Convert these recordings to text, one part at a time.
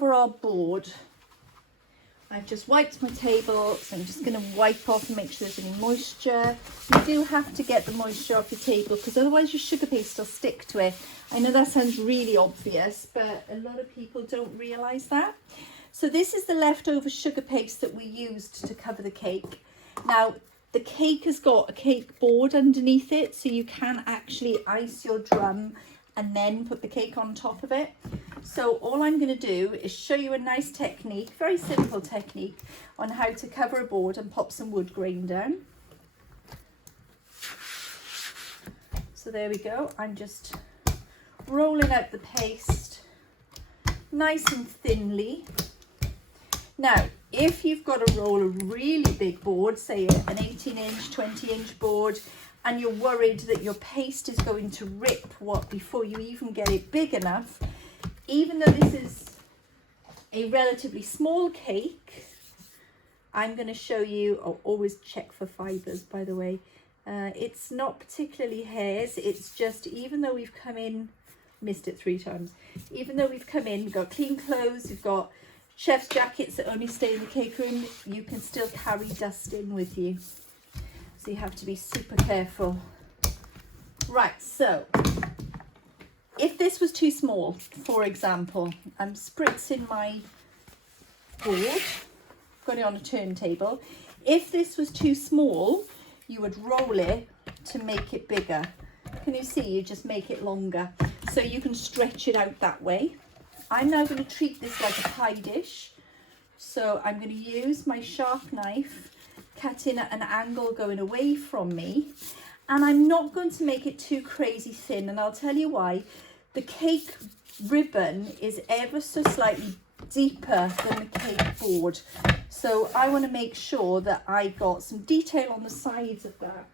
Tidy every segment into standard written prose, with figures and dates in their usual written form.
cover our board, I've just wiped my table, so I'm just going to wipe off and make sure there's any moisture. You do have to get the moisture off your table because otherwise your sugar paste will stick to it. I know that sounds really obvious, but a lot of people don't realise that. So this is the leftover sugar paste that we used to cover the cake. Now, the cake has got a cake board underneath it, so you can actually ice your drum and then put the cake on top of it. So all I'm going to do is show you a nice technique, very simple technique, on how to cover a board and pop some wood grain down. So there we go. I'm just rolling out the paste nice and thinly. Now, if you've got to roll a really big board, say an 18-inch, 20-inch board, and you're worried that your paste is going to rip before you even get it big enough, even though this is a relatively small cake, I'm going to show you, I'll always check for fibres, by the way. It's not particularly hairs, it's just, even though we've come in, missed it 3 times, even though we've come in, we've got clean clothes, we've got chef's jackets that only stay in the cake room, you can still carry dust in with you. So you have to be super careful. Right, so if this was too small, for example, I'm spritzing my board, got it on a turntable. If this was too small, you would roll it to make it bigger. Can you see? You just make it longer. So you can stretch it out that way. I'm now going to treat this like a pie dish. So I'm going to use my sharp knife, cutting at an angle going away from me. And I'm not going to make it too crazy thin. And I'll tell you why. The cake ribbon is ever so slightly deeper than the cake board. So I want to make sure that I got some detail on the sides of that.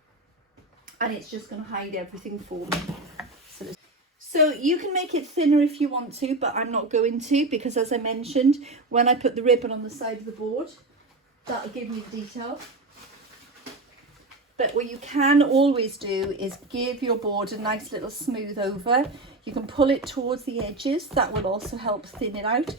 And it's just going to hide everything for me. So you can make it thinner if you want to, but I'm not going to, because as I mentioned, when I put the ribbon on the side of the board, that'll give me the detail. But what you can always do is give your board a nice little smooth over. You can pull it towards the edges. That will also help thin it out.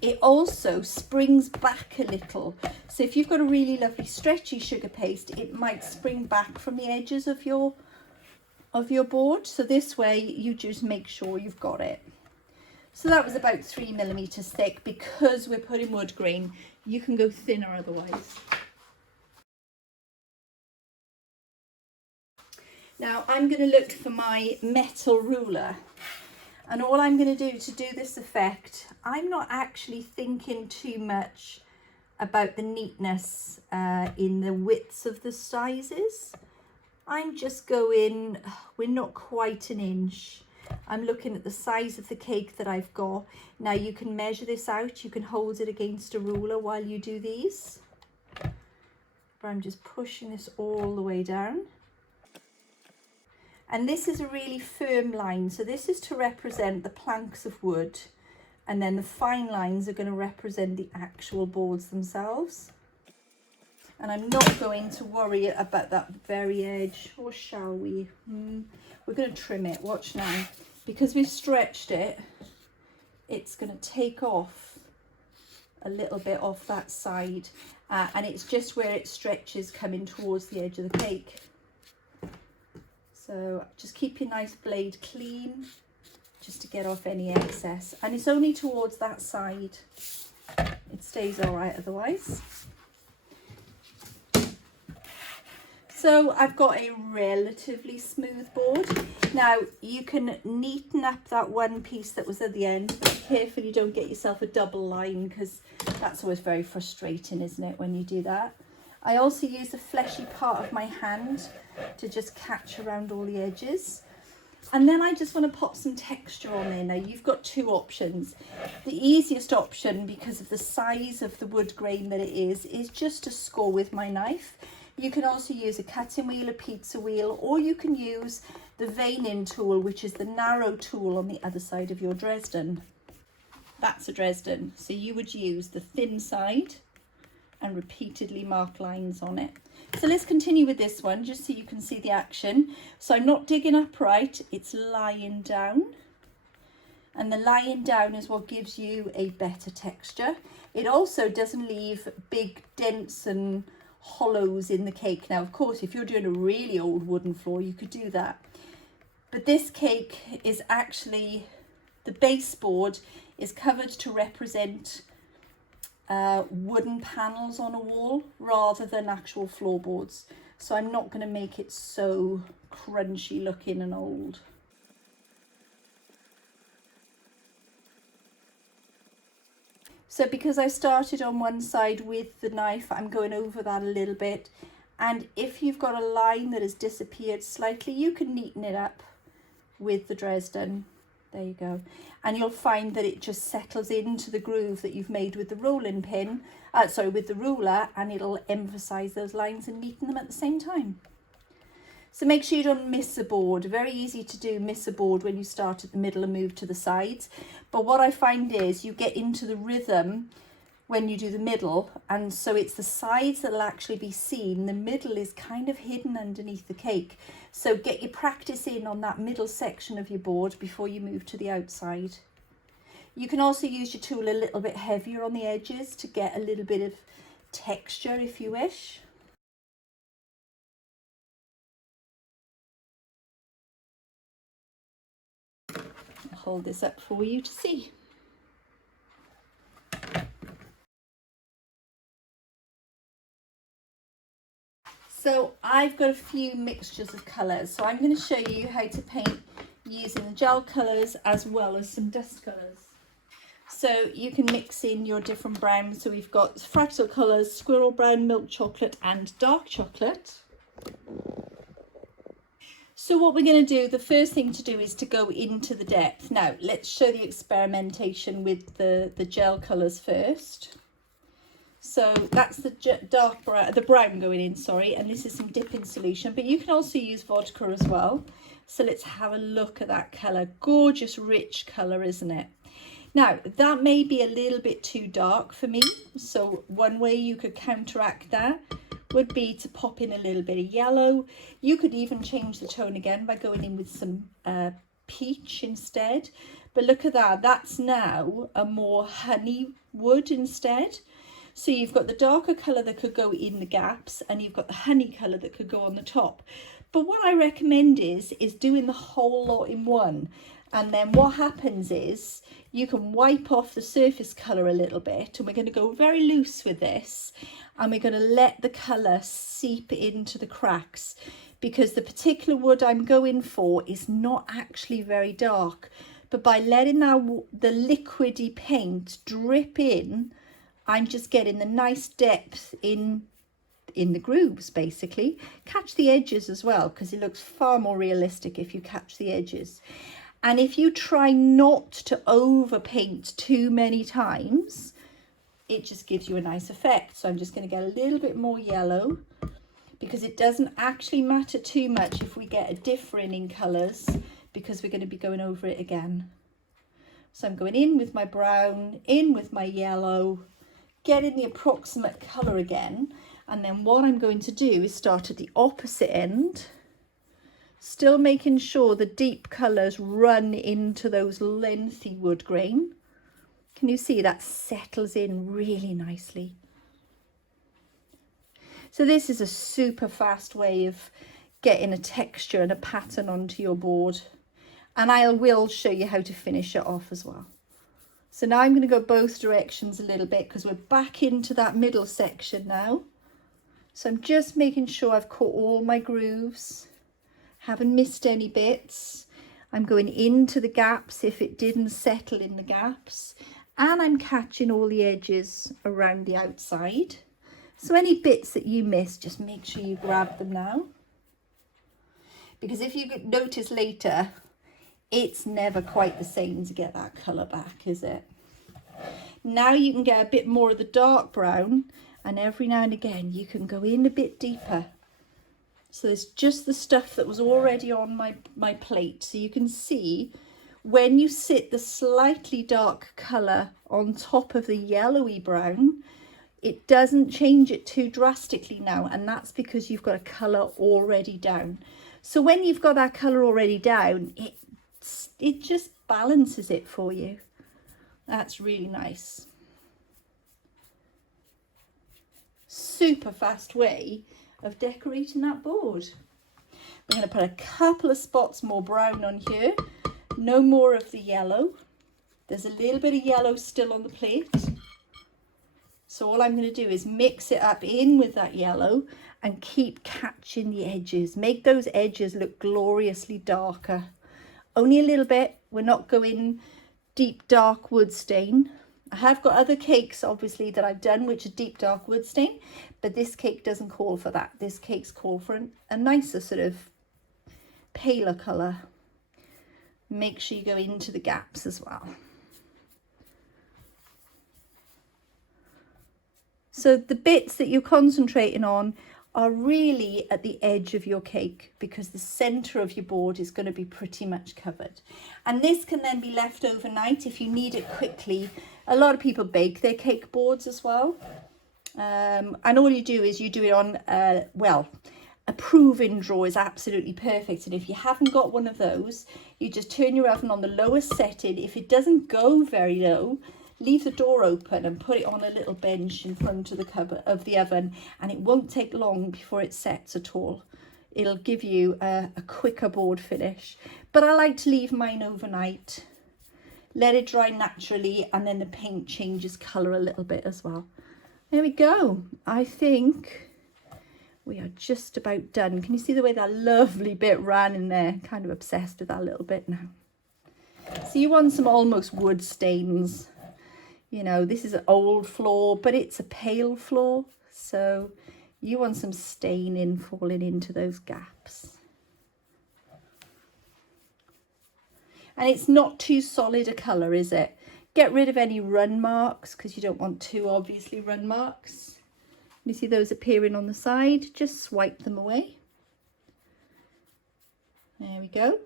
It also springs back a little. So if you've got a really lovely stretchy sugar paste, it might spring back from the edges of your board. So this way you just make sure you've got it. So that was about 3 millimeters thick. Because we're putting wood grain, you can go thinner otherwise. Now I'm going to look for my metal ruler, and all I'm going to do this effect, I'm not actually thinking too much about the neatness in the widths of the sizes. I'm just going, we're not quite an inch. I'm looking at the size of the cake that I've got. Now you can measure this out, you can hold it against a ruler while you do these. But I'm just pushing this all the way down. And this is a really firm line, so this is to represent the planks of wood, and then the fine lines are going to represent the actual boards themselves. And I'm not going to worry about that very edge, or shall we? We're going to trim it, watch now. Because we've stretched it, it's going to take off a little bit off that side, and it's just where it stretches coming towards the edge of the cake. So just keep your nice blade clean, just to get off any excess. And it's only towards that side. It stays all right otherwise. So I've got a relatively smooth board. Now you can neaten up that one piece that was at the end, but be careful you don't get yourself a double line, because that's always very frustrating, isn't it, when you do that. I also use the fleshy part of my hand to just catch around all the edges. And then I just want to pop some texture on there. Now you've got 2 options. The easiest option, because of the size of the wood grain that it is just to score with my knife. You can also use a cutting wheel, a pizza wheel, or you can use the veining tool, which is the narrow tool on the other side of your Dresden. That's a Dresden. So you would use the thin side and repeatedly mark lines on it. So let's continue with this one, just so you can see the action. So I'm not digging upright, it's lying down. and the lying down is what gives you a better texture. It also doesn't leave big dents and hollows in the cake. Now, of course, if you're doing a really old wooden floor, you could do that. But this cake is actually, the baseboard is covered to represent wooden panels on a wall rather than actual floorboards. So I'm not going to make it so crunchy looking and old. So because I started on one side with the knife, I'm going over that a little bit. And if you've got a line that has disappeared slightly, you can neaten it up with the Dresden. There you go. And you'll find that it just settles into the groove that you've made with the rolling pin, with the ruler, and it'll emphasize those lines and neaten them at the same time. So make sure you don't miss a board. Very easy to do, miss a board when you start at the middle and move to the sides. But what I find is you get into the rhythm when you do the middle, and so it's the sides that'll actually be seen. The middle is kind of hidden underneath the cake. So get your practice in on that middle section of your board before you move to the outside. You can also use your tool a little bit heavier on the edges to get a little bit of texture if you wish. I'll hold this up for you to see. So I've got a few mixtures of colours. So I'm going to show you how to paint using the gel colours as well as some dust colours. So you can mix in your different browns. So we've got Fractal Colors, Squirrel Brown, Milk Chocolate and Dark Chocolate. So what we're going to do, the first thing to do is to go into the depth. Now let's show the experimentation with the gel colours first. So that's the brown going in, sorry, and this is some dipping solution, but you can also use vodka as well. So let's have a look at that colour. Gorgeous, rich colour, isn't it? Now, that may be a little bit too dark for me. So one way you could counteract that would be to pop in a little bit of yellow. You could even change the tone again by going in with some peach instead. But look at that, that's now a more honey wood instead. So you've got the darker colour that could go in the gaps, and you've got the honey colour that could go on the top. But what I recommend is doing the whole lot in one. And then what happens is you can wipe off the surface colour a little bit, and we're going to go very loose with this, and we're going to let the colour seep into the cracks, because the particular wood I'm going for is not actually very dark. But by letting the liquidy paint drip in, I'm just getting the nice depth in the grooves, basically. Catch the edges as well, because it looks far more realistic if you catch the edges. And if you try not to overpaint too many times, it just gives you a nice effect. So I'm just going to get a little bit more yellow, because it doesn't actually matter too much if we get a differing in colours, because we're going to be going over it again. So I'm going in with my brown, in with my yellow, getting the approximate colour again, and then what I'm going to do is start at the opposite end, still making sure the deep colours run into those lengthy wood grain. Can you see that settles in really nicely? So this is a super fast way of getting a texture and a pattern onto your board, and I will show you how to finish it off as well. So now I'm going to go both directions a little bit, because we're back into that middle section now. So I'm just making sure I've caught all my grooves, haven't missed any bits. I'm going into the gaps if it didn't settle in the gaps, and I'm catching all the edges around the outside. So any bits that you missed, just make sure you grab them now. Because if you notice later, it's never quite the same to get that colour back, is it? Now you can get a bit more of the dark brown, and every now and again you can go in a bit deeper. So there's just the stuff that was already on my plate. So you can see when you sit the slightly dark colour on top of the yellowy brown, it doesn't change it too drastically now, and that's because you've got a colour already down. So when you've got that colour already down, it just balances it for you. That's really nice. Super fast way of decorating that board. We're going to put a couple of spots more brown on here. No more of the yellow. There's a little bit of yellow still on the plate. So all I'm going to do is mix it up in with that yellow and keep catching the edges. Make those edges look gloriously darker. Only a little bit. We're not going deep dark wood stain. I have got other cakes obviously that I've done which are deep dark wood stain, but this cake doesn't call for that. This cake's called for a nicer sort of paler colour. Make sure you go into the gaps as well. So the bits that you're concentrating on are really at the edge of your cake, because the centre of your board is going to be pretty much covered. And this can then be left overnight if you need it quickly. A lot of people bake their cake boards as well. And all you do is you do it on, well, a prove-in drawer is absolutely perfect. And if you haven't got one of those, you just turn your oven on the lowest setting. If it doesn't go very low, leave the door open and put it on a little bench in front of the cupboard of the oven, and it won't take long before it sets at all. It'll give you a quicker board finish. But I like to leave mine overnight, let it dry naturally, and then the paint changes colour a little bit as well. There we go. I think we are just about done. Can you see the way that lovely bit ran in there? Kind of obsessed with that little bit now. So you want some almost wood stains. You know, this is an old floor, but it's a pale floor. So you want some staining falling into those gaps. And it's not too solid a colour, is it? Get rid of any run marks, because you don't want too obviously run marks. You see those appearing on the side? Just swipe them away. There we go.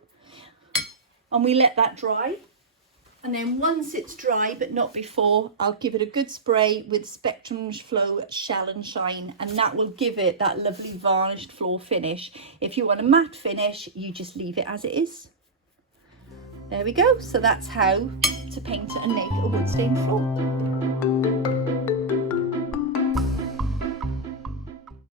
And we let that dry. And then once it's dry, but not before, I'll give it a good spray with Spectrum Flow Shell and Shine, and that will give it that lovely varnished floor finish. If you want a matte finish, you just leave it as it is. There we go. So that's how to paint and make a wood stained floor.